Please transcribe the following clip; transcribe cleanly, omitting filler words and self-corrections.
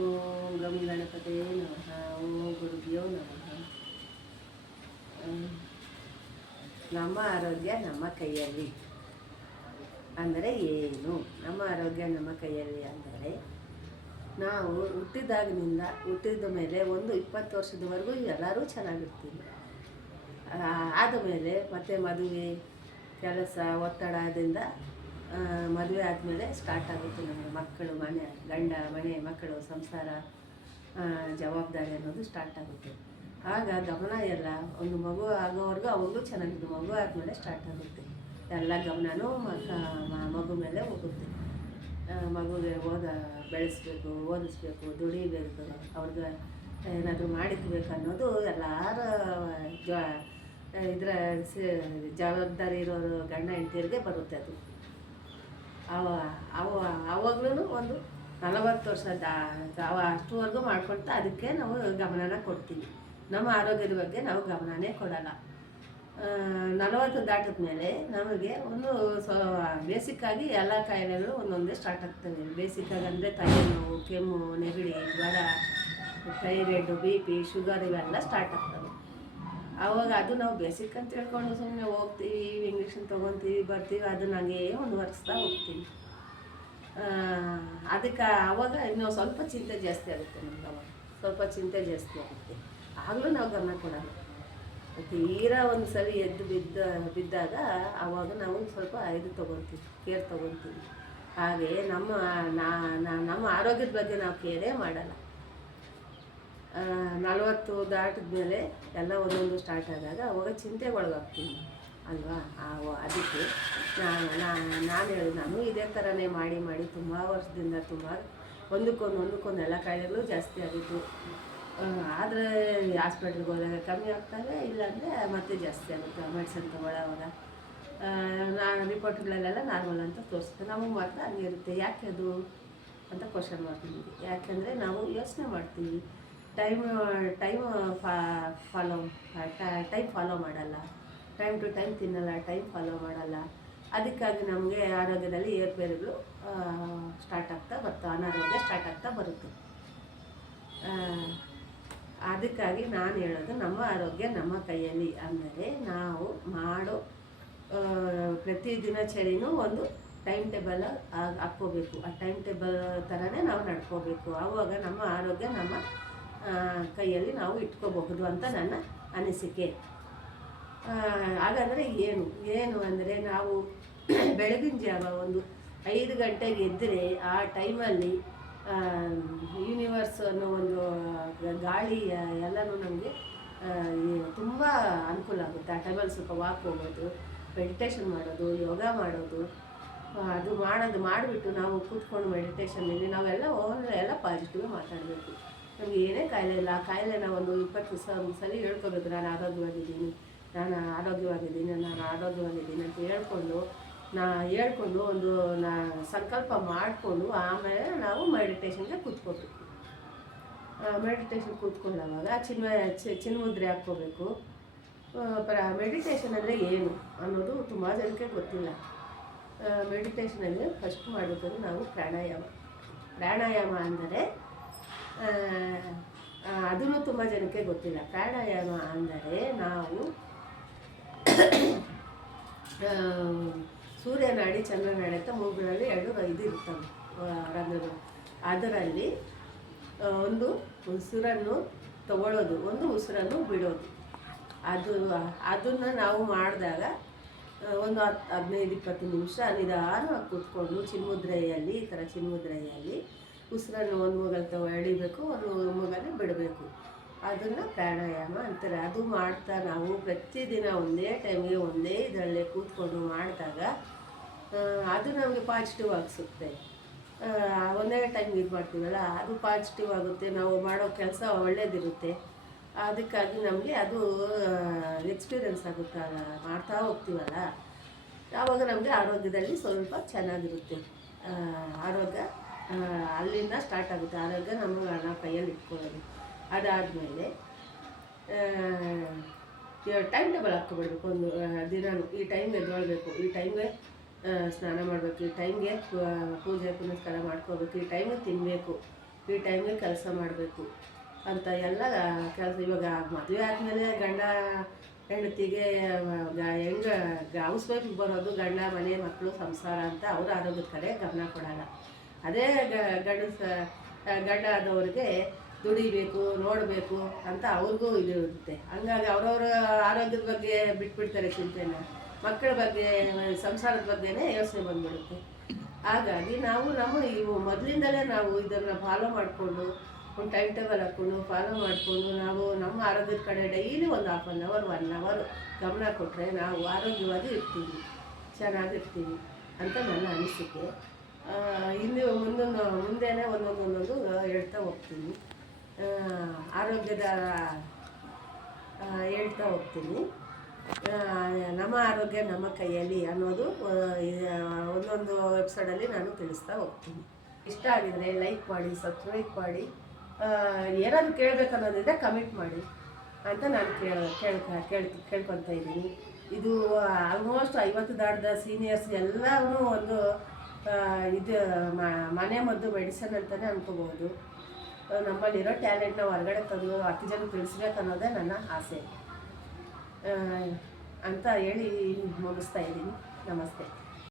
ಓಂ ಗಂ ಗಣಪತೇ ನಮಃ. ಓಂ ಗುರುಭ್ಯೋ ನಮಃ. ನಮ್ಮ ಆರೋಗ್ಯ ನಮ್ಮ ಕೈಯಲ್ಲಿ ಅಂದರೆ ಏನು? ನಮ್ಮ ಆರೋಗ್ಯ ನಮ್ಮ ಕೈಯಲ್ಲಿ ಅಂದರೆ ನಾವು ಹುಟ್ಟಿದ ಮೇಲೆ ಒಂದು 20 ವರ್ಷದವರೆಗೂ ಎಲ್ಲರೂ ಚೆನ್ನಾಗಿರ್ತೀವಿ. ಆದಮೇಲೆ ಮತ್ತೆ ಮದುವೆ, ಕೆಲಸ, ಒತ್ತಡದಿಂದ ಮದುವೆ ಆದಮೇಲೆ ಸ್ಟಾರ್ಟ್ ಆಗುತ್ತೆ ನಮಗೆ ಮಕ್ಕಳು, ಮನೆ ಮಕ್ಕಳು, ಸಂಸಾರ, ಜವಾಬ್ದಾರಿ ಅನ್ನೋದು ಸ್ಟಾರ್ಟ್ ಆಗುತ್ತೆ. ಆಗ ಗಮನ ಎಲ್ಲ ಒಂದು ಮಗು ಆಗೋವರೆಗೂ ಅವ್ರಿಗೂ ಚೆನ್ನಾಗಿದ್ದು, ಮಗು ಆದಮೇಲೆ ಸ್ಟಾರ್ಟ್ ಆಗುತ್ತೆ ಎಲ್ಲ ಗಮನವೂ ಮಗು ಮೇಲೆ ಹೋಗುತ್ತೆ. ಮಗುಗೆ ಬೆಳೆಸ್ಬೇಕು, ಓದಿಸ್ಬೇಕು, ದುಡಿಬೇಕು, ಅವ್ರಿಗೆ ಏನಾದರೂ ಮಾಡಿಕ್ಬೇಕು ಅನ್ನೋದು ಎಲ್ಲರ ಇದರ ಜವಾಬ್ದಾರಿ ಇರೋರು ಗಂಡ ಹೆಂಡತಿಯರಿಗೆ ಬರುತ್ತೆ. ಅದು ಅವಾಗ್ಲೂ ಒಂದು 40 ವರ್ಷ ಅಷ್ಟುವರೆಗೂ ಮಾಡ್ಕೊಳ್ತಾ ಅದಕ್ಕೆ ನಾವು ಗಮನನ ಕೊಡ್ತೀವಿ. ನಮ್ಮ ಆರೋಗ್ಯದ ಬಗ್ಗೆ ನಾವು ಗಮನನೇ ಕೊಡಲ್ಲ. 40 ದಾಟಿದ ಮೇಲೆ ನಮಗೆ ಒಂದು ಬೇಸಿಕ್ಕಾಗಿ ಎಲ್ಲ ಕಾಯಿಲೆಗಳು ಒಂದೊಂದೇ ಸ್ಟಾರ್ಟ್ ಆಗ್ತವೆ. ಬೇಸಿಕ್ಕಾಗಿ ಅಂದರೆ ತಲೆನೋವು, ಕೆಮ್ಮು, ನೆಗಡಿ, ಜ್ವರ, ಥೈರಾಯ್ಡು, BP, ಶುಗರ್ ಇವೆಲ್ಲ ಸ್ಟಾರ್ಟ್ ಆಗ್ತವೆ. ಆವಾಗ ಅದು ನಾವು ಬೇಸಿಕ್ ಅಂತ ಹೇಳ್ಕೊಂಡು ಸುಮ್ಮನೆ ಹೋಗ್ತೀವಿ, ಇಂಜೆಕ್ಷನ್ ತೊಗೊತೀವಿ, ಬರ್ತೀವಿ, ಅದನ್ನ ಹಂಗೆ ಮುಂದುವರಿಸ್ತಾ ಹೋಗ್ತೀವಿ. ಅದಕ್ಕೆ ಆವಾಗ ಇನ್ನೂ ಸ್ವಲ್ಪ ಚಿಂತೆ ಜಾಸ್ತಿ ಆಗುತ್ತೆ ನಮ್ಗೆ. ಅವಾಗ ಸ್ವಲ್ಪ ಚಿಂತೆ ಜಾಸ್ತಿ ಆಗುತ್ತೆ. ಆಗಲೂ ನಾವು ಗಮನ ಕೊಡೋಲ್ಲ. ತೀರಾ ಒಂದು ಸಲ ಎದ್ದು ಬಿದ್ದಾಗ ಆವಾಗ ನಾವು ಸ್ವಲ್ಪ ಕೇರ್ ತೊಗೊತೀವಿ. ಹಾಗೆ ನಮ್ಮ ಆರೋಗ್ಯದ ಬಗ್ಗೆ ನಾವು ಕೇರೇ ಮಾಡಲ್ಲ. 40 ದಾಟಿದ ಮೇಲೆ ಎಲ್ಲ ಒಂದೊಂದು ಸ್ಟಾರ್ಟ್ ಆದಾಗ ಅವಾಗ ಚಿಂತೆಗೆ ಒಳಗಾಗ್ತೀನಿ ಅಲ್ವಾ. ಅದಕ್ಕೆ ನಾನು ಇದೇ ಥರನೇ ಮಾಡಿ ತುಂಬ ವರ್ಷದಿಂದ ಒಂದಕ್ಕೊಂದು ಎಲ್ಲ ಕಾಯಿಲೆಗಳು ಜಾಸ್ತಿ ಆಗಿತ್ತು. ಆದರೆ ಹಾಸ್ಪಿಟ್ಲಿಗೆ ಹೋದಾಗ ಕಮ್ಮಿ ಆಗ್ತವೆ, ಇಲ್ಲಾಂದರೆ ಮತ್ತೆ ಜಾಸ್ತಿ ಆಗುತ್ತೆ. ಮೆಡಿಸಿನ್ ತೊಗೊಳ್ಳೋವಾಗ ರಿಪೋರ್ಟ್ಗಳಲ್ಲೆಲ್ಲ ನಾರ್ಮಲ್ ಅಂತ ತೋರಿಸುತ್ತೆ. ನಮಗೆ ಮಾತ್ರ ಹಂಗೆ ಇರುತ್ತೆ. ಯಾಕೆ ಅದು ಅಂತ ಕ್ವಶನ್ ಮಾಡ್ತೀವಿ. ಯಾಕೆಂದರೆ ನಾವು ಯೋಚನೆ ಮಾಡ್ತೀವಿ, ಟೈಮ್ ಫಾಲೋ ಮಾಡಲ್ಲ, ಟೈಮ್ ಟು ಟೈಮ್ ತಿನ್ನಲ್ಲ, ಟೈಮ್ ಫಾಲೋ ಮಾಡಲ್ಲ. ಅದಕ್ಕಾಗಿ ನಮಗೆ ಆರೋಗ್ಯದಲ್ಲಿ ಏರುಪೇರುಗಳು ಸ್ಟಾರ್ಟ್ ಆಗ್ತಾ ಬರ್ತವೆ, ಅನಾರೋಗ್ಯ ಸ್ಟಾರ್ಟ್ ಆಗ್ತಾ ಬರುತ್ತೆ. ಅದಕ್ಕಾಗಿ ನಾನು ಹೇಳೋದು, ನಮ್ಮ ಆರೋಗ್ಯ ನಮ್ಮ ಕೈಯಲ್ಲಿ. ಅಂದರೆ ನಾವು ಮಾಡೋ ಪ್ರತಿ ದಿನಚರಿನೂ ಒಂದು ಟೈಮ್ ಟೇಬಲ್ ಹಾಕ್ಕೋಬೇಕು. ಆ ಟೈಮ್ ಟೇಬಲ್ ಥರನೇ ನಾವು ನಡ್ಕೋಬೇಕು. ಆವಾಗ ನಮ್ಮ ಆರೋಗ್ಯ ನಮ್ಮ ಕೈಯಲ್ಲಿ ನಾವು ಇಟ್ಕೋಬಹುದು ಅಂತ ನನ್ನ ಅನಿಸಿಕೆ. ಹಾಗಾದರೆ ಏನು ಅಂದರೆ ನಾವು ಬೆಳಗಿನ ಜಾವ ಒಂದು 5 ಗಂಟೆಗೆ ಎದ್ದರೆ ಆ ಟೈಮಲ್ಲಿ ಯೂನಿವರ್ಸ್ ಅನ್ನೋ ಒಂದು ಗಾಳಿ ಎಲ್ಲನೂ ನಮಗೆ ತುಂಬ ಅನುಕೂಲ ಆಗುತ್ತೆ. ಆ ಟೈಮಲ್ಲಿ ಸ್ವಲ್ಪ ವಾಕ್ ಹೋಗೋದು, ಮೆಡಿಟೇಷನ್ ಮಾಡೋದು, ಯೋಗ ಮಾಡೋದು, ಅದು ಮಾಡಿಬಿಟ್ಟು ನಾವು ಕೂತ್ಕೊಂಡು ಮೆಡಿಟೇಷನಲ್ಲಿ ನಾವೆಲ್ಲ ಪಾಸಿಟಿವ್ ಮಾತಾಡಬೇಕು. ನಮಗೆ ಏನೇ ಕಾಯಿಲೆ ಇಲ್ಲ, ಆ ಕಾಯಿಲೆನ ಒಂದು 20 ಸಲ ಹೇಳ್ಕೊಬೇಕು. ನಾನು ಆರೋಗ್ಯವಾಗಿದ್ದೀನಿ ಅಂತ ಹೇಳ್ಕೊಂಡು ಒಂದು ಸಂಕಲ್ಪ ಮಾಡಿಕೊಂಡು ಆಮೇಲೆ ನಾವು ಮೆಡಿಟೇಷನ್ಗೆ ಕೂತ್ಕೋಬೇಕು. ಮೆಡಿಟೇಷನ್ ಕೂತ್ಕೊಳ್ಳೋವಾಗ ಚಿನ್ಮುದ್ರೆ ಹಾಕ್ಕೋಬೇಕು. ಮೆಡಿಟೇಷನ್ ಅಂದರೆ ಏನು ಅನ್ನೋದು ತುಂಬ ಜನಕ್ಕೆ ಗೊತ್ತಿಲ್ಲ. ಮೆಡಿಟೇಷನಲ್ಲಿ ಫಸ್ಟ್ ಮಾಡಬೇಕಾದ್ರೆ ನಾವು ಪ್ರಾಣಾಯಾಮ ಅಂದರೆ ಅದನ್ನು ತುಂಬ ಜನಕ್ಕೆ ಗೊತ್ತಿಲ್ಲ. ಪ್ರಾಣಾಯಾಮ ಅಂದರೆ ನಾವು ಸೂರ್ಯನಾಡಿ, ಚಂದ್ರನಾಡಿ ಅಂತ ಮೂಗುಗಳಲ್ಲಿ 2 ಇದು ಇರ್ತವೆ ರಂಧ್ರಗಳು. ಅದರಲ್ಲಿ ಒಂದು ಉಸಿರನ್ನು ತಗೊಳ್ಳೋದು, ಒಂದು ಉಸಿರನ್ನು ಬಿಡೋದು. ಅದನ್ನು ನಾವು ಮಾಡಿದಾಗ ಒಂದು 15-20 ನಿಮಿಷ ನಿಧಾನವಾಗಿ ಕೂತ್ಕೊಂಡು ಚಿನ್ಮುದ್ರೆಯಲ್ಲಿ, ಈ ಥರ ಚಿನ್ಮುದ್ರೆಯಲ್ಲಿ ಉಸಿರನ್ನು ಒಂದು ಮೂಗಲ್ಲಿ ಎಳಿಬೇಕು, ಒಂದು ಮೂಗಲ್ಲಿ ಬಿಡಬೇಕು. ಅದನ್ನು ಪ್ರಾಣಾಯಾಮ ಅಂತಾರೆ. ಅದು ಮಾಡ್ತಾ ನಾವು ಪ್ರತಿದಿನ ಒಂದೇ ಟೈಮ್ಗೆ ಒಂದೇ ಇದರಲ್ಲೇ ಕೂತ್ಕೊಂಡು ಮಾಡಿದಾಗ ಅದು ನಮಗೆ ಪಾಸಿಟಿವ್ ಆಗಿಸುತ್ತೆ. ಒಂದೇ ಟೈಮ್ ಇದು ಮಾಡ್ತೀವಲ್ಲ, ಅದು ಪಾಸಿಟಿವ್ ಆಗುತ್ತೆ. ನಾವು ಮಾಡೋ ಕೆಲಸ ಒಳ್ಳೇದಿರುತ್ತೆ. ಅದಕ್ಕಾಗಿ ನಮಗೆ ಅದು ಎಕ್ಸ್ಪೀರಿಯೆನ್ಸ್ ಆಗುತ್ತಲ್ಲ, ಮಾಡ್ತಾ ಹೋಗ್ತೀವಲ್ಲ, ಆವಾಗ ನಮಗೆ ಆರೋಗ್ಯದಲ್ಲಿ ಸ್ವಲ್ಪ ಚೆನ್ನಾಗಿರುತ್ತೆ. ಆರೋಗ್ಯ ಅಲ್ಲಿಂದ ಸ್ಟಾರ್ಟ್ ಆಗುತ್ತೆ. ಆರೋಗ್ಯ ನಾವು ಕೈಯಲ್ಲಿ ಇಟ್ಕೊಳ್ಳೋದು. ಅದಾದಮೇಲೆ ಟೈಮ್ ಟೇಬಲ್ ಹಾಕ್ಕೊಬಿಡ್ಬೇಕು. ಒಂದು ದಿನಾನು ಈ ಟೈಮ್ಗೆ ಎದ್ದೇಳಬೇಕು, ಈ ಟೈಮ್ಗೆ ಸ್ನಾನ ಮಾಡಬೇಕು, ಈ ಟೈಮ್ಗೆ ಪೂಜೆ ಪುನಸ್ಕಾರ ಮಾಡ್ಕೋಬೇಕು, ಈ ಟೈಮ್ಗೆ ತಿನ್ನಬೇಕು, ಈ ಟೈಮಿಗೆ ಕೆಲಸ ಮಾಡಬೇಕು ಅಂತ ಎಲ್ಲ ಕೆಲಸ. ಇವಾಗ ಮದುವೆ ಆದಮೇಲೆ ಗಂಡ ಹೆಂಡತಿಗೆ ಹೆಂಗೆ ಹೌಸ್ ವೈಫ್ ಬರೋದು ಗಂಡ ಮನೆ ಮಕ್ಕಳು ಸಂಸಾರ ಅಂತ ಅವ್ರ ಆರೋಗ್ಯದ ಕಡೆ ಗಮನ ಕೊಡೋಲ್ಲ. ಅದೇ ಗಂಡ ಆದವ್ರಿಗೆ ದುಡಿಬೇಕು ನೋಡಬೇಕು ಅಂತ ಅವ್ರಿಗೂ ಇದು ಇರುತ್ತೆ. ಹಂಗಾಗಿ ಅವ್ರವ್ರ ಆರೋಗ್ಯದ ಬಗ್ಗೆ ಬಿಟ್ಬಿಡ್ತಾರೆ ಚಿಂತೆನ, ಮಕ್ಕಳ ಬಗ್ಗೆ ಸಂಸಾರದ ಬಗ್ಗೆನೇ ಯೋಚನೆ ಬಂದ್ಬಿಡುತ್ತೆ. ಹಾಗಾಗಿ ನಾವು ಇವು ಮೊದಲಿಂದಲೇ ನಾವು ಇದನ್ನು ಫಾಲೋ ಮಾಡಿಕೊಂಡು ಒಂದು ಟೈಮ್ ಟೇಬಲ್ ಹಾಕ್ಕೊಂಡು ಫಾಲೋ ಮಾಡಿಕೊಂಡು ನಾವು ನಮ್ಮ ಆರೋಗ್ಯದ ಕಡೆ ಡೈಲಿ ಒಂದು 1 ಅವರ್ ಗಮನ ಕೊಟ್ಟರೆ ನಾವು ಆರೋಗ್ಯವಾಗಿ ಇರ್ತೀವಿ, ಚೆನ್ನಾಗಿರ್ತೀವಿ ಅಂತ ನನ್ನ ಅನಿಸಿಕೆ. ಇನ್ನು ಮುಂದೆನೇ ಒಂದೊಂದು ಹೇಳ್ತಾ ಹೋಗ್ತೀನಿ, ಆರೋಗ್ಯದ ಹೇಳ್ತಾ ಹೋಗ್ತೀನಿ. ನಮ್ಮ ಆರೋಗ್ಯ ನಮ್ಮ ಕೈಯಲ್ಲಿ ಅನ್ನೋದು ಒಂದೊಂದು ಎಪಿಸೋಡಲ್ಲಿ ನಾನು ತಿಳಿಸ್ತಾ ಹೋಗ್ತೀನಿ. ಇಷ್ಟ ಆಗಿದರೆ ಲೈಕ್ ಮಾಡಿ, ಸಬ್ಸ್ಕ್ರೈಬ್ ಮಾಡಿ, ಏನಾದರೂ ಕೇಳಬೇಕನ್ನೋದಿದ್ರೆ ಕಮೆಂಟ್ ಮಾಡಿ ಅಂತ ನಾನು ಕೇಳ್ಕೊತಾ ಇದ್ದೀನಿ. ಇದು ಆಲ್ಮೋಸ್ಟ್ 50 ದಾಟಿದ ಸೀನಿಯರ್ಸ್ ಎಲ್ಲರೂ ಒಂದು ಇದು ಮನೆ ಮದ್ದು ಮೆಡಿಸನ್ ಅಂತಲೇ ಅನ್ಕೋಬೋದು. ನಮ್ಮಲ್ಲಿರೋ ಟ್ಯಾಲೆಂಟ್ನ ಹೊರಗಡೆ ತಂದು 10 ಜನ ತಿಳಿಸ್ಬೇಕು ಅನ್ನೋದೇ ನನ್ನ ಆಸೆ ಅಂತ ಹೇಳಿ ಮುಗಿಸ್ತಾ ಇದ್ದೀನಿ. ನಮಸ್ತೆ.